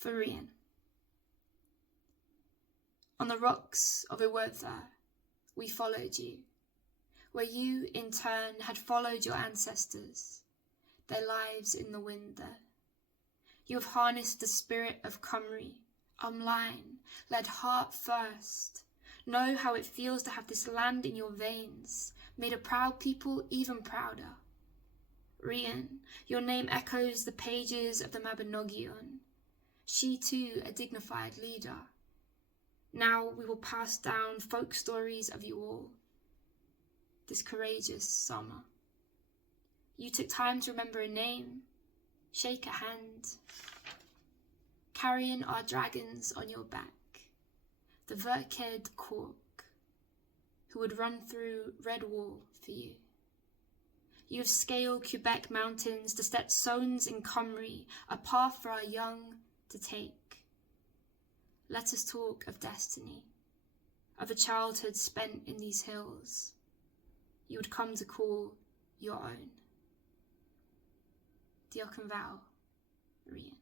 For Rhian. On the rocks of Iwerddau, we followed you, where you in turn had followed your ancestors, their lives in the wind there. You have harnessed the spirit of Cymru, ymlaen, led heart first. Know how it feels to have this land in your veins, made a proud people even prouder. Rhian, your name echoes the pages of the Mabinogion. She too a dignified leader. Now we will pass down folk stories of you all, this courageous summer. You took time to remember a name, shake a hand, carrying our dragons on your back, the Verked Cork, who would run through Red Wall for you. You have scaled Quebec mountains to set zones in Cymru, a path for our young to take. Let us talk of destiny, of a childhood spent in these hills you would come to call your own. Diolch yn fawr, Rhian.